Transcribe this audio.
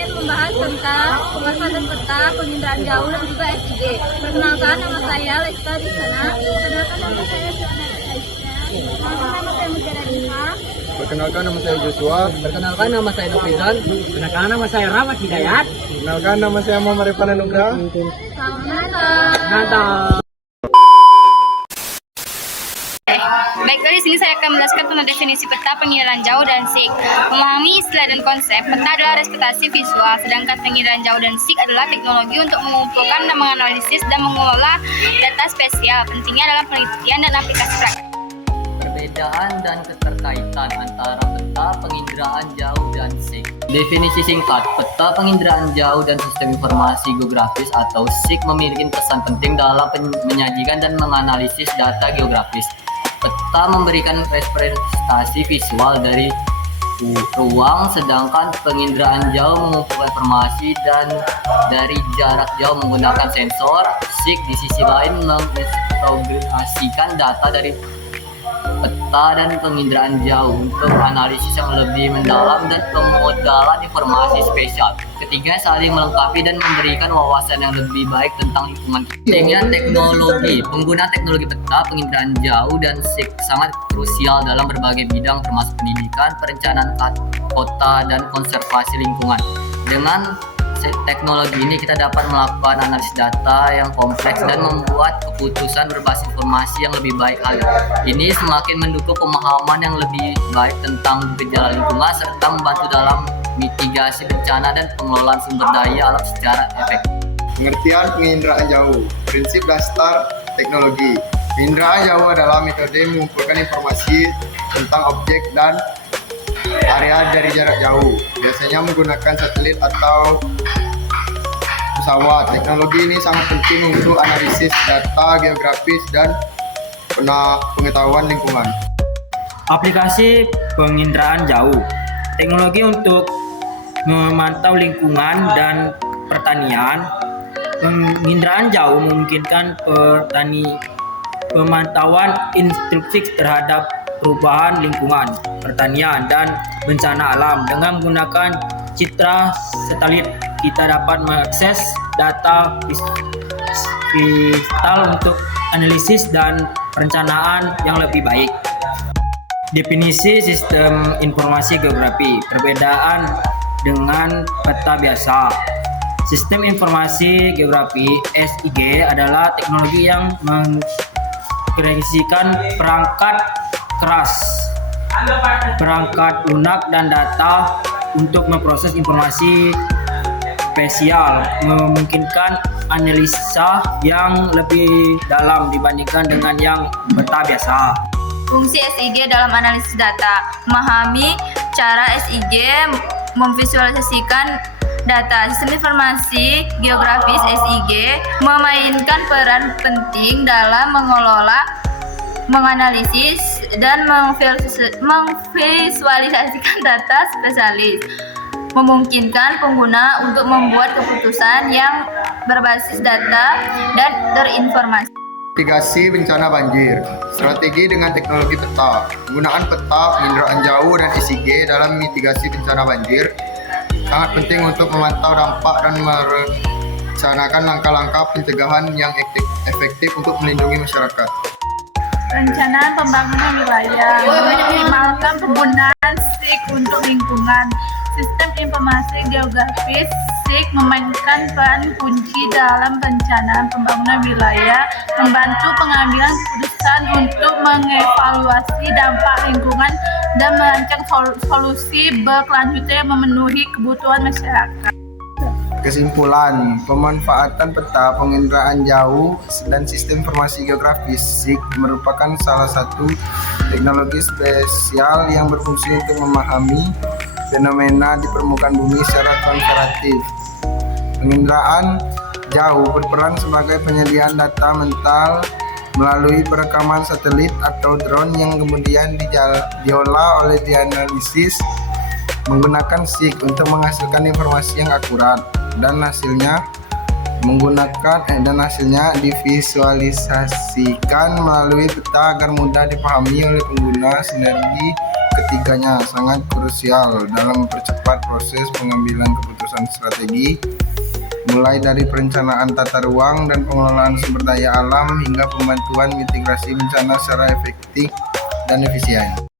ingin membahas tentang pemanfaatan peta, penginderaan jauh dan juga SIG. Perkenalkan, nama saya Lesta di sana. Perkenalkan, nama saya Suana Aisyah. Perkenalkan, nama saya Mutiara Dima. Perkenalkan, nama saya Joshua. Perkenalkan, nama saya Nofizan. Perkenalkan, nama saya Rahmat Hidayat. Perkenalkan, nama saya Muhammad Rifan Anugrah. Selamat Natal. Baiklah, di sini saya akan menjelaskan tentang definisi peta, penginderaan jauh, dan SIG. Memahami istilah dan konsep, peta adalah representasi visual, sedangkan penginderaan jauh dan SIG adalah teknologi untuk mengumpulkan dan menganalisis dan mengelola data spesial. Pentingnya dalam penelitian dan aplikasi praktik. Perbedaan dan keterkaitan antara peta, penginderaan jauh, dan SIG. Definisi singkat, peta, penginderaan jauh, dan sistem informasi geografis atau SIG memiliki pesan penting dalam menyajikan dan menganalisis data geografis. Peta memberikan representasi visual dari ruang, sedangkan penginderaan jauh mengumpulkan informasi dan dari jarak jauh menggunakan sensor. SIG di sisi lain mengintegrasikan data dari peta dan penginderaan jauh untuk analisis yang lebih mendalam dan pemodalan informasi spesial. Ketiganya saling melengkapi dan memberikan wawasan yang lebih baik tentang lingkungan. Dengan teknologi, penggunaan teknologi peta, penginderaan jauh, dan SIG sangat krusial dalam berbagai bidang termasuk pendidikan, perencanaan kota, dan konservasi lingkungan. Dengan teknologi ini kita dapat melakukan analisis data yang kompleks dan membuat keputusan berbasis informasi yang lebih baik. Hal ini semakin mendukung pemahaman yang lebih baik tentang gejala lingkungan serta membantu dalam mitigasi bencana dan pengelolaan sumber daya alam secara efektif. Pengertian penginderaan jauh. Prinsip dasar teknologi. Penginderaan jauh adalah metode mengumpulkan informasi tentang objek dan area dari jarak jauh, biasanya menggunakan satelit atau pesawat. Teknologi ini sangat penting untuk analisis data geografis dan pengetahuan lingkungan. Aplikasi penginderaan jauh. Teknologi untuk memantau lingkungan dan pertanian. Penginderaan jauh memungkinkan pemantauan instruksi terhadap perubahan lingkungan, pertanian, dan bencana alam. Dengan menggunakan citra satelit, kita dapat mengakses data vital untuk analisis dan perencanaan yang lebih baik. Definisi sistem informasi geografi. Perbedaan dengan peta biasa. Sistem informasi geografi (SIG) adalah teknologi yang mengintegrasikan perangkat keras, perangkat lunak, dan data untuk memproses informasi spesial, memungkinkan analisa yang lebih dalam dibandingkan dengan yang peta biasa. Fungsi SIG dalam analisis data. Memahami cara SIG memvisualisasikan data. Sistem informasi geografis SIG memainkan peran penting dalam mengelola, menganalisis, dan memvisualisasikan data spesialis, memungkinkan pengguna untuk membuat keputusan yang berbasis data dan terinformasi. Mitigasi bencana banjir. Strategi dengan teknologi peta. Penggunaan peta, penginderaan jauh, dan SIG dalam mitigasi bencana banjir sangat penting untuk memantau dampak dan merencanakan langkah-langkah pencegahan yang efektif untuk melindungi masyarakat. Perencanaan pembangunan wilayah, mengoptimalkan penggunaan SIG untuk lingkungan. Sistem informasi geografis SIG memainkan peran kunci dalam perencanaan pembangunan wilayah, membantu pengambilan keputusan untuk mengevaluasi dampak lingkungan dan merancang solusi berkelanjutan yang memenuhi kebutuhan masyarakat. Kesimpulan, pemanfaatan peta, penginderaan jauh, dan sistem informasi geografis SIG merupakan salah satu teknologi spesial yang berfungsi untuk memahami fenomena di permukaan bumi secara konservatif. Penginderaan jauh berperan sebagai penyediaan data mental melalui perekaman satelit atau drone yang kemudian diolah oleh dianalisis menggunakan SIG untuk menghasilkan informasi yang akurat dan hasilnya divisualisasikan melalui peta agar mudah dipahami oleh pengguna. Sinergi ketiganya sangat krusial dalam mempercepat proses pengambilan keputusan strategi, mulai dari perencanaan tata ruang dan pengelolaan sumber daya alam hingga pembantuan mitigasi bencana secara efektif dan efisien.